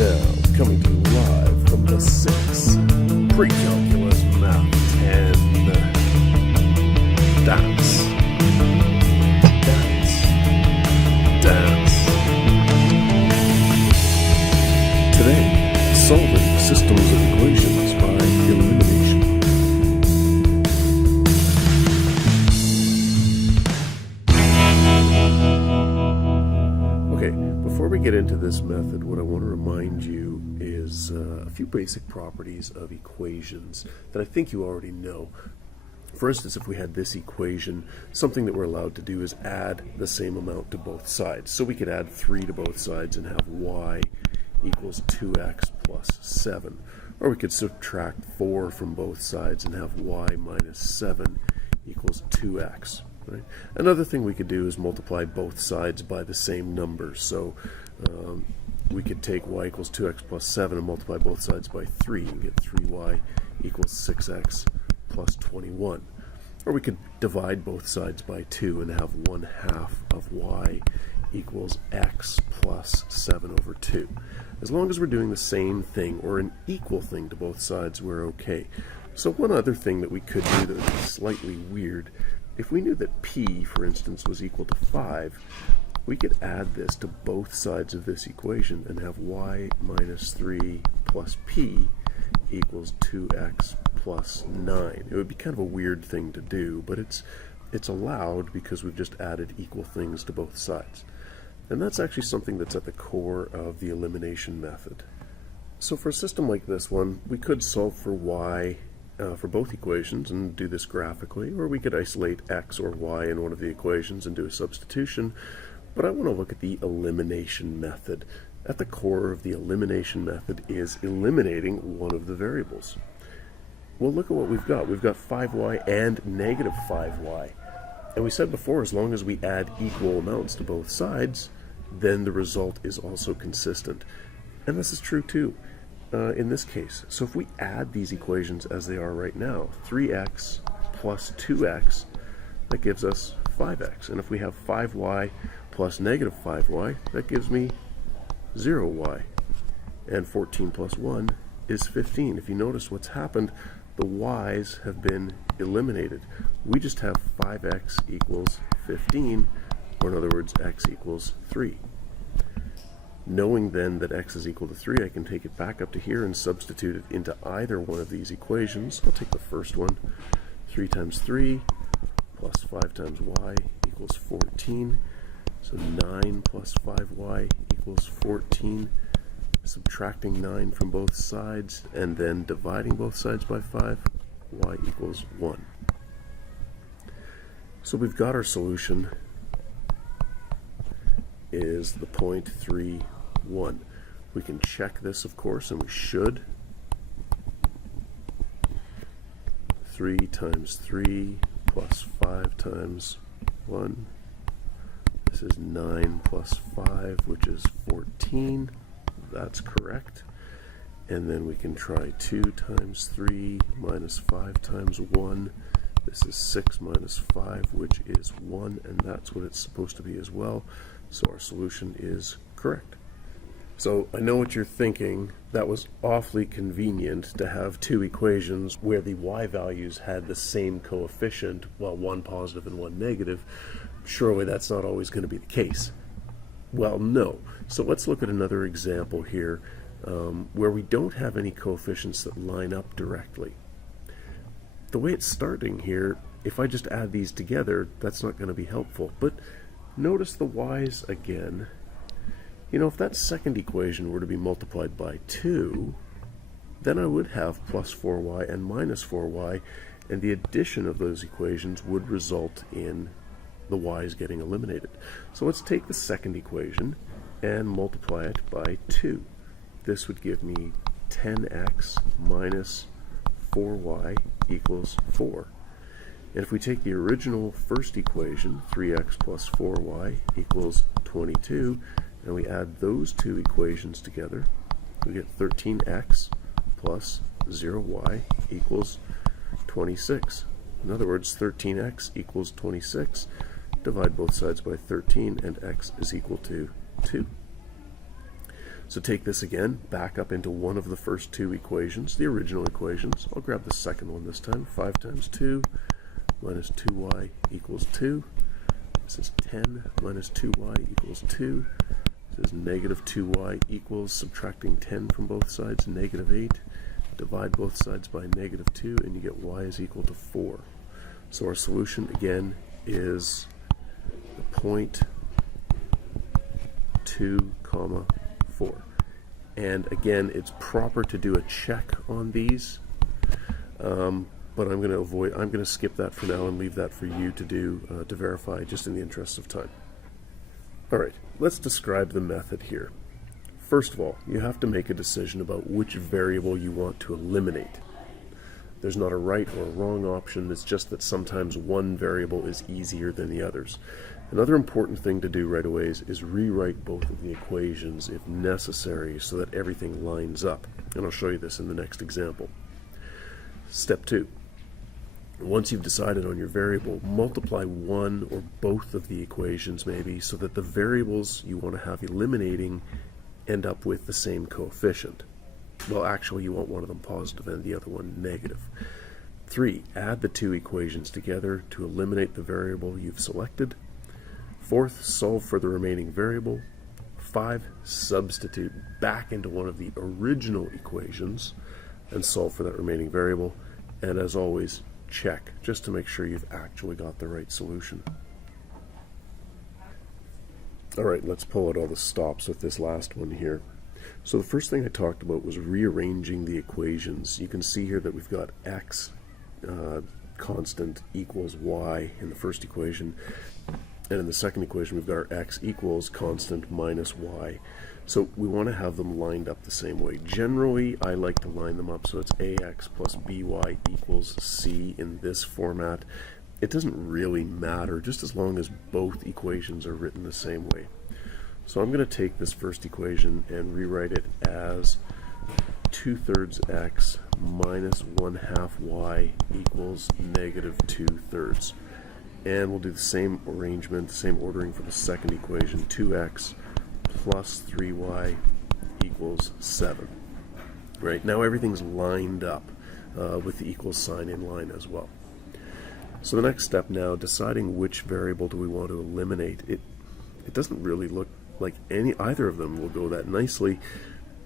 now, coming to you live from the 6 Pre-Calculus Math and Dance. Today, solving systems of equations by elimination. Okay, before we get into this method, what I want to remind you is a few basic properties of equations that I think you already know. For instance, if we had this equation, something that we're allowed to do is add the same amount to both sides. So we could add 3 to both sides and have y equals 2x plus 7. Or we could subtract 4 from both sides and have y minus 7 equals 2x. Right? Another thing we could do is multiply both sides by the same number. So we could take y equals 2x plus 7 and multiply both sides by 3 and get 3y equals 6x plus 21. Or we could divide both sides by 2 and have 1/2 of y equals x plus 7 over 2. As long as we're doing the same thing or an equal thing to both sides, we're okay. So one other thing that we could do that would be slightly weird, if we knew that p, for instance, was equal to 5, we could add this to both sides of this equation and have y minus 3 plus p equals 2x plus 9. It would be kind of a weird thing to do, but it's allowed because we've just added equal things to both sides. And that's actually something that's at the core of the elimination method. So for a system like this one, we could solve for y for both equations and do this graphically, or we could isolate x or y in one of the equations and do a substitution. But I want to look at the elimination method. At the core of the elimination method is eliminating one of the variables. Well, look at what we've got. We've got 5y and negative 5y. And we said before, as long as we add equal amounts to both sides, then the result is also consistent. And this is true too in this case. So if we add these equations as they are right now, 3x plus 2x, that gives us 5x. And if we have 5y plus negative 5y, that gives me 0y. And 14 plus 1 is 15. If you notice what's happened, the y's have been eliminated. We just have 5x equals 15, or in other words, x equals 3. Knowing then that x is equal to 3, I can take it back up to here and substitute it into either one of these equations. I'll take the first one. 3 times 3 plus 5 times y equals 14. So 9 plus 5y equals 14. Subtracting 9 from both sides and then dividing both sides by 5, y equals 1. So we've got our solution is the point 3, 1. We can check this, of course, and we should. 3 times 3 plus 5 times 1. This is 9 plus 5, which is 14. That's correct. And then we can try 2 times 3 minus 5 times 1. This is 6 minus 5, which is 1, and that's what it's supposed to be as well. So our solution is correct. So I know what you're thinking. That was awfully convenient to have two equations where the y values had the same coefficient, well, one positive and one negative. Surely that's not always going to be the case. Well, no. So let's look at another example here where we don't have any coefficients that line up directly. The way it's starting here, if I just add these together, that's not going to be helpful. But notice the y's again. You know, if that second equation were to be multiplied by 2, then I would have plus 4y and minus 4y, and the addition of those equations would result in the y's getting eliminated. So let's take the second equation and multiply it by 2. This would give me 10x minus 4y equals 4. And if we take the original first equation, 3x plus 4y equals 22, and we add those two equations together, we get 13x plus 0y equals 26. In other words, 13x equals 26. Divide both sides by 13, and x is equal to 2. So take this again, back up into one of the first two equations, the original equations. I'll grab the second one this time. 5 times 2 minus 2y equals 2. This is 10 minus 2y equals 2. This is negative 2y equals, subtracting 10 from both sides, negative 8. Divide both sides by negative 2, and you get y is equal to 4. So our solution, again, is the point 2, 4. And again, it's proper to do a check on these, but I'm going to skip that for now and leave that for you to do to verify, just in the interest of time. All right, let's describe the method here. First of all, you have to make a decision about which variable you want to eliminate. There's not a right or a wrong option, it's just that sometimes one variable is easier than the others. Another important thing to do right away is rewrite both of the equations if necessary so that everything lines up. And I'll show you this in the next example. Step 2. Once you've decided on your variable, multiply one or both of the equations maybe so that the variables you want to have eliminating end up with the same coefficient. Well, actually, you want one of them positive and the other one negative. 3. Add the two equations together to eliminate the variable you've selected. 4th, solve for the remaining variable. 5. Substitute back into one of the original equations and solve for that remaining variable. And as always, check just to make sure you've actually got the right solution. All right, let's pull out all the stops with this last one here. So the first thing I talked about was rearranging the equations. You can see here that we've got x constant equals y in the first equation, and in the second equation we've got our x equals constant minus y. So we want to have them lined up the same way. Generally, I like to line them up so it's ax plus by equals c in this format. It doesn't really matter, just as long as both equations are written the same way. So I'm going to take this first equation and rewrite it as 2/3 x minus 1/2 y equals negative 2/3. And we'll do the same arrangement, the same ordering for the second equation, 2x plus 3y equals 7. Right, now everything's lined up with the equal sign in line as well. So the next step now, deciding which variable do we want to eliminate. It doesn't really look like either of them will go that nicely,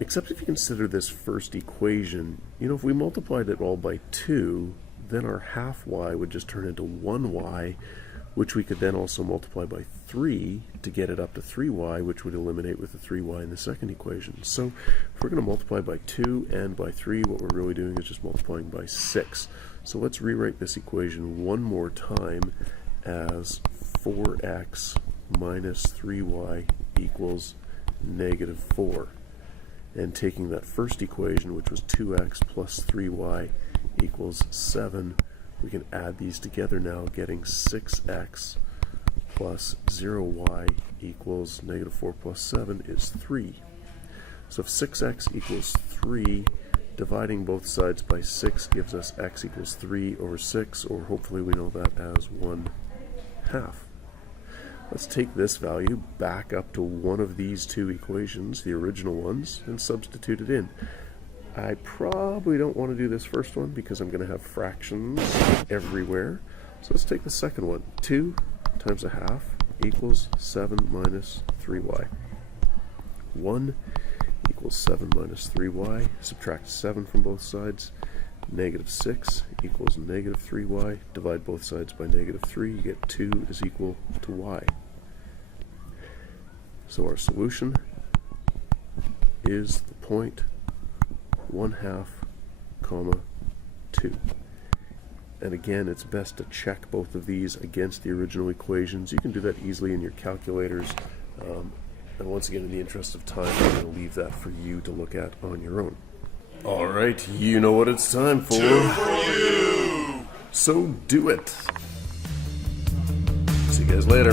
except if you consider this first equation. You know, if we multiplied it all by 2, then our half y would just turn into 1y, which we could then also multiply by 3 to get it up to 3y, which would eliminate with the 3y in the second equation. So if we're going to multiply by 2 and by 3, what we're really doing is just multiplying by 6. So let's rewrite this equation one more time as 4x minus 3y equals negative 4. And taking that first equation, which was 2x plus 3y equals 7, we can add these together now, getting 6x plus 0y equals negative 4 plus 7 is 3. So if 6x equals 3, dividing both sides by 6 gives us x equals 3 over 6, or hopefully we know that as 1/2. Let's take this value back up to one of these two equations, the original ones, and substitute it in. I probably don't want to do this first one because I'm going to have fractions everywhere. So let's take the second one. 2 times 1/2 equals 7 minus 3y. 1 equals 7 minus 3y. Subtract 7 from both sides. Negative 6 equals negative 3y. Divide both sides by negative 3. You get 2 is equal to y. So our solution is the point 1/2, 2. And again, it's best to check both of these against the original equations. You can do that easily in your calculators. And once again, in the interest of time, I'm going to leave that for you to look at on your own. All right, you know what it's time for. 2 for you! So do it. See you guys later.